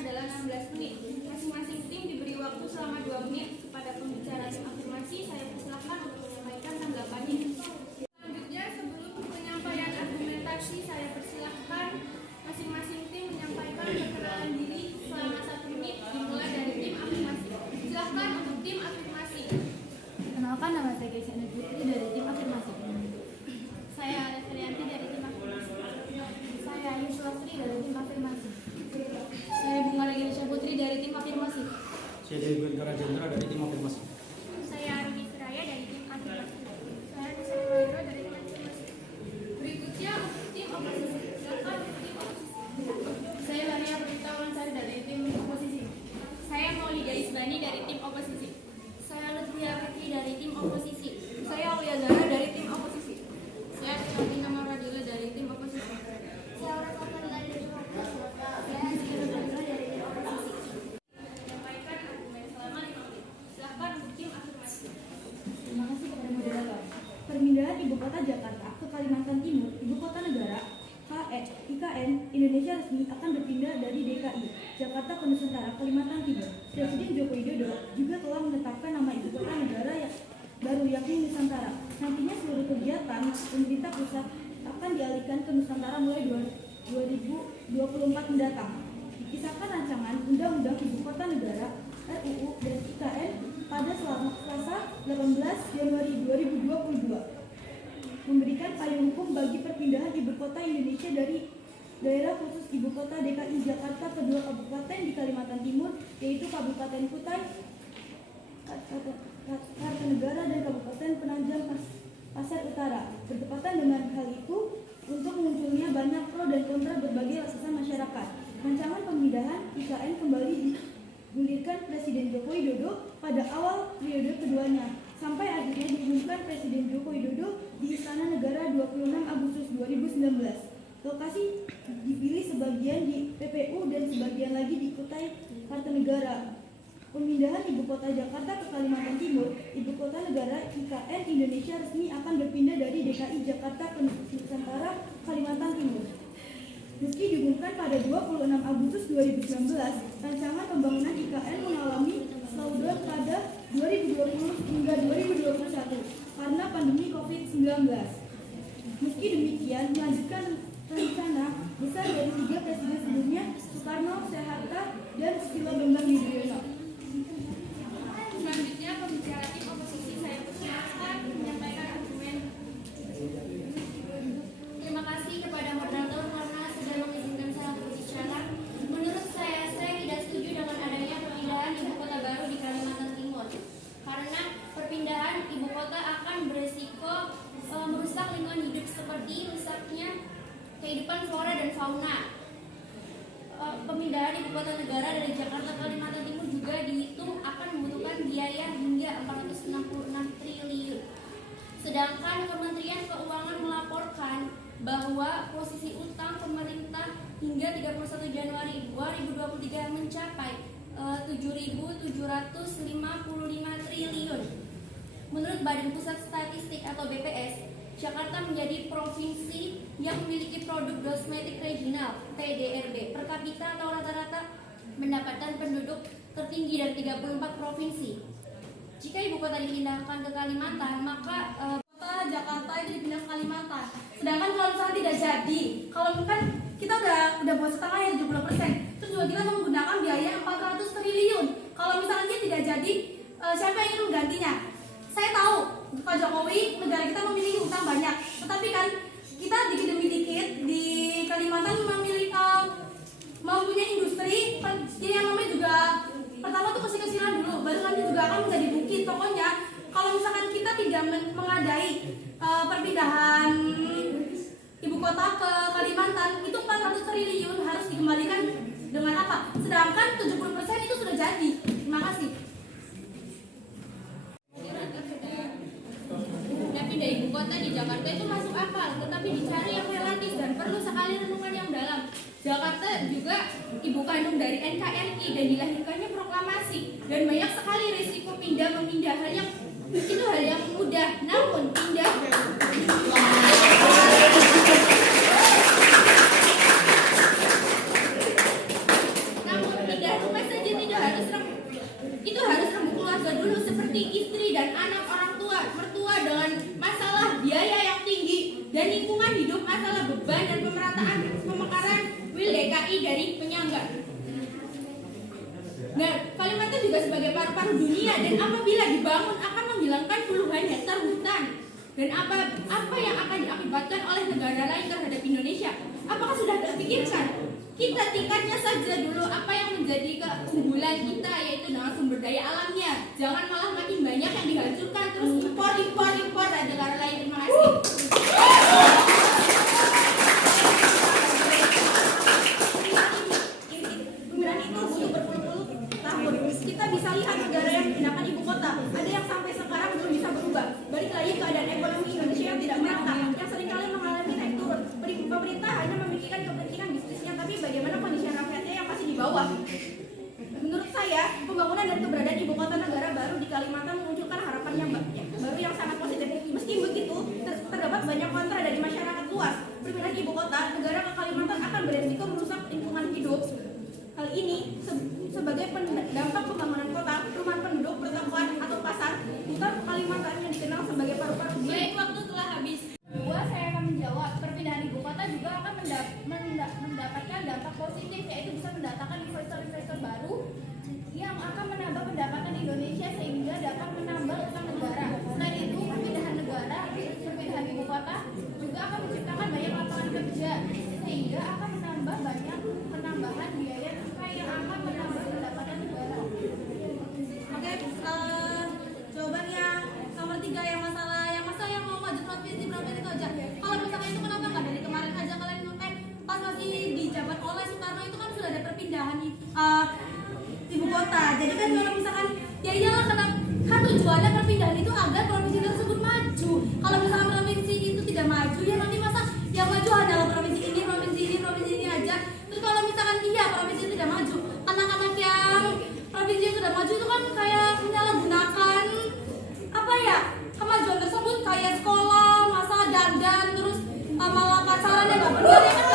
adalah 16 menit. Masing-masing tim diberi waktu selama 2 menit. Kepada pembicara tim afirmasi, saya persilakan untuk menyampaikan tanggapannya. Selanjutnya, sebelum penyampaian argumentasi, saya persilakan masing-masing tim menyampaikan perkenalan diri selama 1 menit, dimulai dari tim afirmasi. Silakan untuk tim afirmasi. Kenalkan, nama saya Keisha Putri dari tim afirmasi. Saya Refrianti dari tim afirmasi. Saya Yusra Sri dari tim afirmasi. Saya Bunga Regina Putri dari tim afirmasi. Saya Dewi Gwendara Jendra dari tim afirmasi. Saya Aruni Suraya dari tim afirmasi. Saya Nisa Mayro dari tim afirmasi. Berikutnya untuk tim oposisi. Silakan untuk tim oposisi. Saya Maria Pritawan dari tim oposisi. Saya Maulida Isbani dari tim oposisi. Saya Lutfia Fitri dari tim oposisi. Saya Aulia Zara dari tim oposisi. Saya Tina Maradila dari tim oposisi. Saya Aura Sofan dari tim oposisi. Saya Azira Zara dari tim oposisi. Menyampaikan argumen selama 5 menit. Silakan untuk tim afirmasi. Terima kasih kepada moderator. Perpindahan Ibu Kota Jakarta ke Kalimantan Timur, Ibu Kota Negara, IKN, Indonesia resmi akan berpindah dari DKI, Jakarta ke Nusantara, Kalimantan Timur. Presiden Joko Widodo juga telah menetapkan nama Ibu Kota Negara yang baru yakni Nusantara. Nantinya seluruh kegiatan pemerintah pusat akan dialihkan ke Nusantara mulai 2024 mendatang. Dikisahkan rancangan Undang-Undang Ibu Kota Negara RUU dan IKN pada Selasa 18 Januari 2022 memberikan payung hukum bagi perpindahan ibu kota Indonesia dari daerah khusus ibu kota DKI Jakarta ke 2 kabupaten di Kalimantan Timur, yaitu Kabupaten Kutai Kartanegara dan Kabupaten Penajam Pasar Utara. Bertepatan dengan hal itu, untuk munculnya banyak pro dan kontra berbagai lapisan masyarakat, rancangan pemindahan IKN kembali digulirkan Presiden Joko Widodo pada awal periode keduanya, sampai akhirnya diumumkan Presiden Joko Widodo di Istana Negara 26 Agustus 2019. Lokasi dipilih sebagian di PPU dan sebagian lagi di Kutai Kartanegara. Pemindahan Ibu Kota Jakarta ke Kalimantan Timur, Ibu Kota Negara IKN Indonesia resmi akan berpindah dari DKI Jakarta ke Nusantara, Kalimantan Timur. Meski diumumkan pada 26 Agustus 2019, rancangan pembangunan IKN mengalami slowdown pada 2020 hingga 2021 karena pandemi COVID-19. Meski demikian, melanjutkan rencana besar dari 3 presiden sebelumnya, Soekarno, Soeharto, dan Susilo Bambang Yudhoyono. Selanjutnya, pembicara tim oposisi, saya persilakan menyampaikan argumen. Terima kasih kepada moderator karena sudah mengizinkan saya berbicara. Menurut saya tidak setuju dengan adanya perpindahan ibu kota baru di Kalimantan Timur. Karena perpindahan ibu kota akan beresiko merusak lingkungan hidup seperti rusaknya kehidupan flora dan fauna. Pemindahan ibu kota negara dari Jakarta ke Kalimantan Timur juga dihitung akan membutuhkan biaya hingga 466 triliun. Sedangkan Kementerian Keuangan melaporkan bahwa posisi utang pemerintah hingga 31 Januari 2023 mencapai 7.755 triliun. Menurut Badan Pusat Statistik atau BPS, Jakarta menjadi provinsi yang memiliki produk domestik regional (PDRB) per kapita atau rata-rata pendapatan penduduk tertinggi dari 34 provinsi. Jika ibu kota dipindahkan ke Kalimantan, maka kota Jakarta itu dipindah ke Kalimantan. Sedangkan kalau misalnya tidak jadi, kalau kan kita udah buat setengah ya 70%, terus juga kita menggunakan biaya 400 triliun. Kalau misalnya dia tidak jadi, siapa yang ingin menggantinya? Saya tahu Pak Jokowi negara kita memiliki utang banyak, tetapi kan kita dikit demi dikit di Kalimantan mempunyai industri. Jadi yang namanya juga pertama tuh kecil-kecilan dulu, baru nanti juga akan menjadi bukit. Pokoknya kalau misalkan kita tidak mengadai perpindahan ibu kota ke Kalimantan, itu 400 triliun harus dikembalikan dengan apa? Sedangkan 70% itu sudah jadi. Terima kasih. Pindah ibu kota di Jakarta itu masuk akal, tetapi dicari yang relatif dan perlu sekali renungan yang dalam. Jakarta juga ibu kandung dari NKRI dan dilahirkannya proklamasi, dan banyak sekali risiko pemindahan yang itu hal yang mudah, namun pindah namun sebagai paru-paru dunia dan apabila dibangun akan menghilangkan puluhan hektar hutan. Dan apa yang akan diakibatkan oleh negara lain terhadap Indonesia? Apakah sudah terpikirkan? Kita tingkatnya saja dulu apa yang menjadi keunggulan kita, yaitu dengan sumber daya alamnya. Jangan malah makin banyak yang dihancurkan terus impor dari negara lain. Terima kasih. Pemindahan itu butuh berpuluh-puluh tahun. Kita bisa lihat negara yang memindahkan ibu kota, ada yang sampai sekarang belum bisa berubah. Balik lagi keadaan ekonomi Indonesia yang tidak merata, yang seringkali mengalami naik turun. Pemerintah hanya memikirkan kepentingan bisnisnya, tapi bagaimana kondisi rakyatnya yang masih di bawah? Menurut saya, pembangunan dan keberadaan ibu kota negara baru di Kalimantan memunculkan harapan yang baru yang sangat positif. Meski begitu, terdapat banyak kontra dari masyarakat luas. Perpindahan ibu kota negara ke Kalimantan akan beresiko merusak lingkungan hidup. Hal ini sebagai dampak pembangunan kota, perumahan penduduk, pertokoan atau pasar, hutan Kalimantan yang dikenal sebagai paru-paru dunia. Baik, waktu telah habis. Saya akan menjawab, perpindahan ibu kota juga akan mendapatkan dampak positif, yaitu bisa mendatangkan investor-investor baru yang akan menambah pendapatan Indonesia sehingga dapat menambah utang negara. Selain itu, perpindahan ibu kota juga akan menciptakan banyak lapangan kerja sehingga akan menambah banyak penambahan biaya cukai yang akan menambah pendapatan negara. Oke, jawaban yang nomor 3 yang masalah yang mau maju provinsi itu aja. Kalau misalnya itu kenapa nggak dari kemarin aja kalian pas masih dijabat oleh Soekarno itu kan sudah ada perpindahan ibu kota. Jadi kan kalau misalkan ya iyalah kan tujuannya perpindahan itu agar provinsi tersebut maju. Kalau misalkan provinsi itu tidak maju ya nanti masa yang maju adalah provinsi ini aja. Terus kalau misalkan iya provinsi itu tidak maju, anak-anak yang provinsi yang sudah maju itu kan kayak menyalahgunakan apa ya kemajuan tersebut kayak sekolah, masa dandan, terus malah pacaran yang nggak benar ya kan.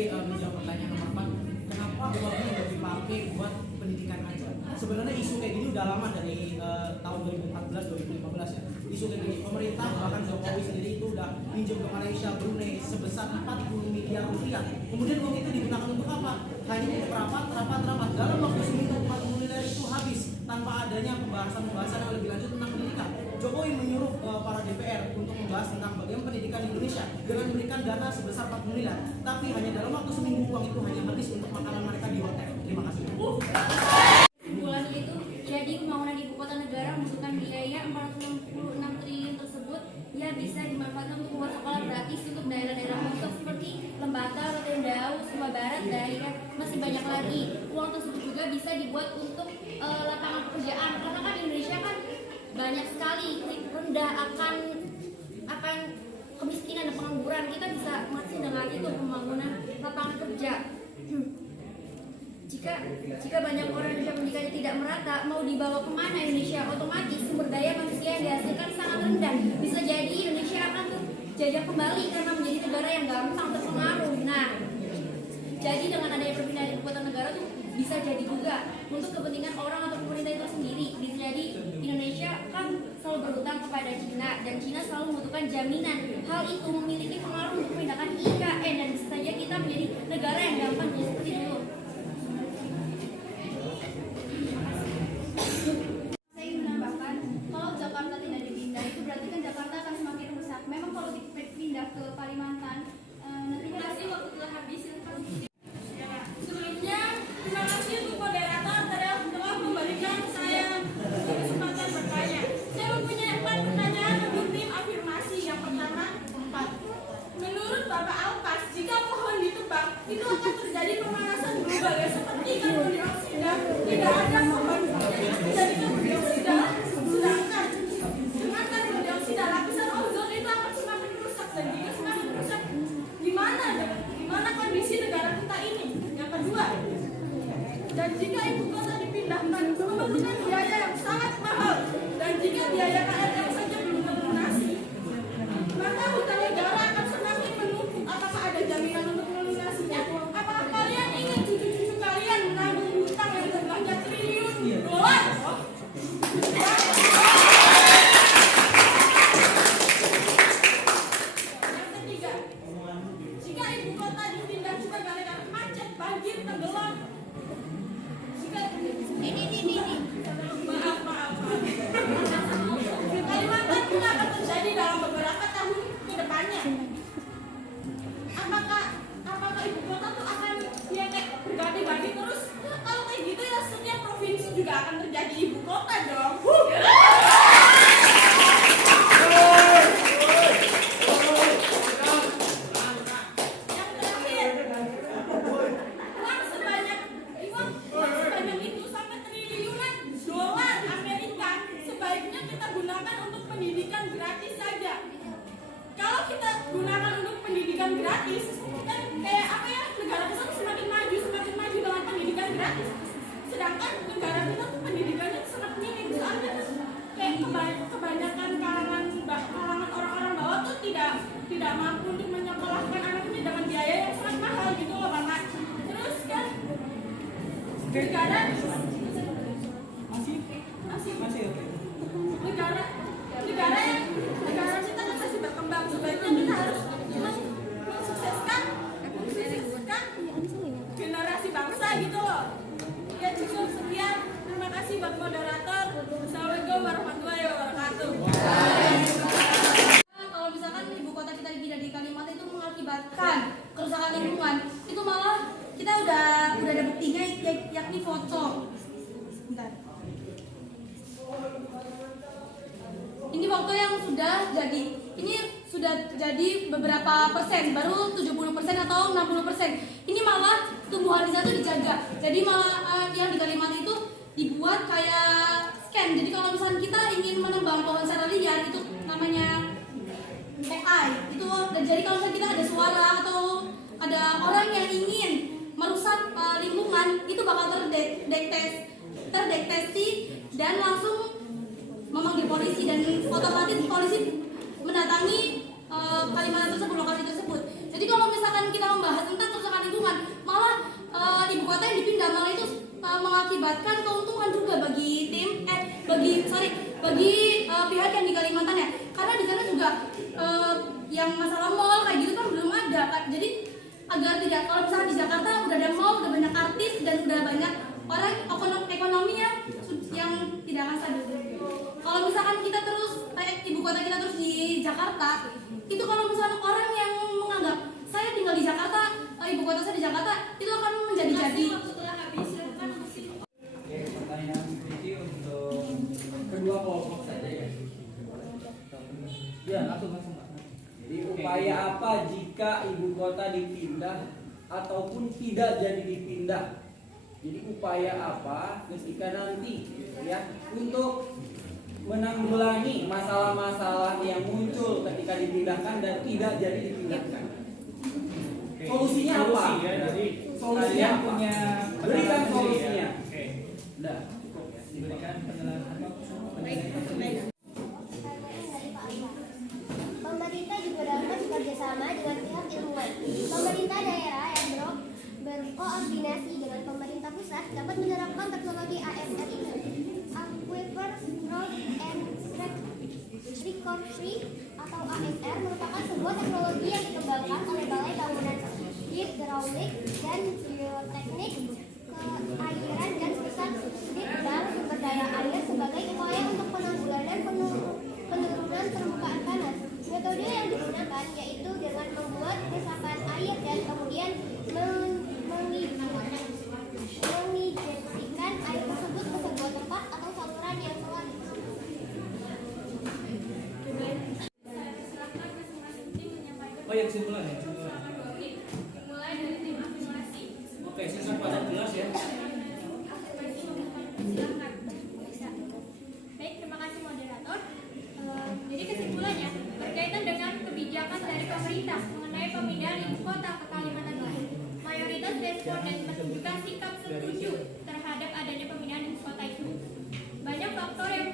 Menjawab pertanyaan nomor 4, kenapa uangnya nggak dipakai buat pendidikan aja? Sebenarnya isu kayak gini udah lama dari tahun 2014-2015 ya. Isu kayak gini, pemerintah bahkan Jokowi sendiri itu udah pinjam ke Malaysia, Brunei sebesar 40 miliar rupiah. Kemudian uang itu digunakan untuk apa? Hanya untuk rapat. Dalam waktu seminggu 40 miliar itu habis tanpa adanya pembahasan yang lebih lanjut tentang pendidikan. Jokowi menyuruh para DPR untuk membahas tentang bagaimana pendidikan di Indonesia dengan memberikan dana sebesar 40 miliar. Tapi hanya dalam waktu seminggu uang itu hanya habis untuk makanan mereka di hotel. Terima kasih. Kesimpulannya itu, jadi pembangunan ibu kota negara membutuhkan biaya 466 triliun tersebut yang bisa dimanfaatkan untuk membuat sekolah gratis untuk daerah-daerah pelosok seperti Lembata, Rotendau, Sumba Barat, Dayak, masih banyak lagi. Uang tersebut juga bisa dibuat untuk lapangan pekerjaan karena kan Indonesia kan banyak sekali rendah akan kemiskinan dan pengangguran. Kita bisa masih dengan itu pembangunan lapangan kerja. Jika banyak orang Indonesia pendidikannya tidak merata, mau dibawa kemana Indonesia? Otomatis sumber daya manusia yang dihasilkan sangat rendah. Bisa jadi Indonesia akan terjajah kembali karena menjadi negara yang gampang terpengaruh. Nah, jadi dengan adanya perpindahan ibu kota negara tuh bisa jadi juga untuk kepentingan orang atau pemerintah itu sendiri. Bisa jadi Indonesia kan selalu berhutang kepada Cina dan Cina selalu membutuhkan jaminan. Hal itu memiliki pengaruh untuk memindahkan IKN dan bisa saja kita menjadi negara yang gampang seperti dulu. Saya ingin menambahkan, kalau Jakarta tidak dipindah itu berarti kan Jakarta akan semakin rusak. Memang kalau dipindah ke Kalimantan, nanti Terima kasih, waktu telah habis. Sebelumnya, terima kasih untuk moderator telah memberikan saya kesempatan bertanya. Saya mempunyai 4 pertanyaan untuk tim afirmasi. Yang pertama, 4. Menurut Bapak Alkas, jika pohon ditebang, itu akan terjadi pemanasan global ya seperti karbon dioksida. Tidak ada pohon jadi karbon dioksida. Sedangkan dengan karbon dioksida, lapisan ozon itu akan semakin rusak dan jika semakin rusak, gimana kondisi negara kita ini? Yang kedua, dan jika ibu kota dipindahkan, memerlukan biaya yang sangat mahal, dan jika biaya KRL saja belum terlunasi, maka hutang negara akan semakin menumpuk. Apakah ada jaminan untuk melunasinya? Apakah kalian ingin cucu-cucu masih tenggelam. Maaf. Kalimantan pun akan terjadi dalam beberapa tahun ke depannya. Apakah ibu kota tuh akan ya kayak berganti-ganti terus? Kalau kayak gitu ya setiap provinsi juga akan terjadi ibu kota dong. Yang terakhir, uang sebanyak itu sampai triliunan dolar Amerika sebaiknya kita gunakan untuk pendidikan gratis saja. Kalau kita gunakan untuk pendidikan gratis, kan kayak apa ya, negara kita tuh semakin maju dengan pendidikan gratis. Sedangkan negara kita tuh pendidikannya sangat minim. Soalnya kayak kebanyakan kalangan orang-orang bawah tuh tidak mampu untuk menyekolahkan anaknya dengan biaya yang sangat mahal gitu loh Bapak. Terus kan negara negara kita kan masih berkembang, sebaiknya kita harus mensukseskan generasi bangsa gitu loh. Ya cukup sekian, terima kasih buat moderator. Assalamualaikum warahmatullahi wabarakatuh. Kalau misalkan ibu kota kita pindah di Kalimantan itu mengakibatkan kerusakan lingkungan, itu malah kita udah ada buktinya, yakni foto. Bentar. Ini foto yang sudah jadi. Ini sudah jadi beberapa persen, baru 70% atau 60%. Ini malah tumbuhan di sana tuh dijaga. Jadi malah yang di Kalimantan itu dibuat kayak scan. Jadi kalau misalnya kita ingin menebang pohon secara liar, itu namanya AI. Itu dan jadi kalau misalnya kita ada suara atau ada orang yang ingin merusak lingkungan, itu bakal terdeteksi dan langsung memanggil polisi, dan otomatis polisi mendatangi Kalimantan tersebut, lokasi tersebut. Jadi kalau misalkan kita membahas tentang kerusakan lingkungan, malah ibu kota yang dipindah malah itu mengakibatkan keuntungan juga bagi pihak yang di Kalimantan ya. Karena di sana juga yang masalah mall kayak gitu kan belum ada. Jadi agar tidak, kalau misalkan di Jakarta udah ada mall, udah banyak artis dan udah banyak orang ekonominya yang tidak akan stabil. Kalau misalkan kita terus ibu kota kita terus di Jakarta, itu kalau misalkan orang yang menganggap saya tinggal di Jakarta, ibu kota saya di Jakarta, itu akan menjadi-jadi. Oke, pertanyaan ini untuk kedua kelompok saja ya. Ya, langsung. Jadi upaya apa jika ibu kota dipindah ataupun tidak jadi dipindah? Jadi upaya apa ketika nanti ya untuk menanggulangi masalah-masalah yang muncul ketika dipindahkan dan tidak jadi dipindahkan? Solusinya apa? Ya, jadi Solusinya apa? punya Berikan solusinya. Ya. Oke. Udah, cukup ya. Diberikan penjelasan. Pemerintah juga dapat bekerjasama dengan pihak ilmuwan. Pemerintah daerah yang berkoordinasi dengan pemerintah pusat dapat menerapkan teknologi ASR ini. Aquifer Road and Recovery atau ASR merupakan sebuah teknologi yang dikembangkan oleh Balai Bangunan Hidraulik dan Geoteknik Keairan dan Pusat Ditbang Sumber Daya Air sebagai upaya untuk penanggulangan penurunan permukaan tanah. Metode yang digunakan yaitu dengan membuat resapan air dan kemudian menginjeksikan air tersebut ke sebuah tempat atau saluran yang telah Oh ya, kesimpulan ya. Selama 2 menit. Dimulai dari tim afirmasi. Oke, sisa pada jelas ya. Silakan. Baik, terima kasih moderator. Jadi kesimpulannya berkaitan dengan kebijakan dari pemerintah mengenai pemindahan ibu kota ke Kalimantan Timur. Mayoritas responden menunjukkan sikap setuju terhadap adanya pemindahan ibu kota itu. Banyak faktor yang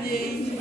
anjing.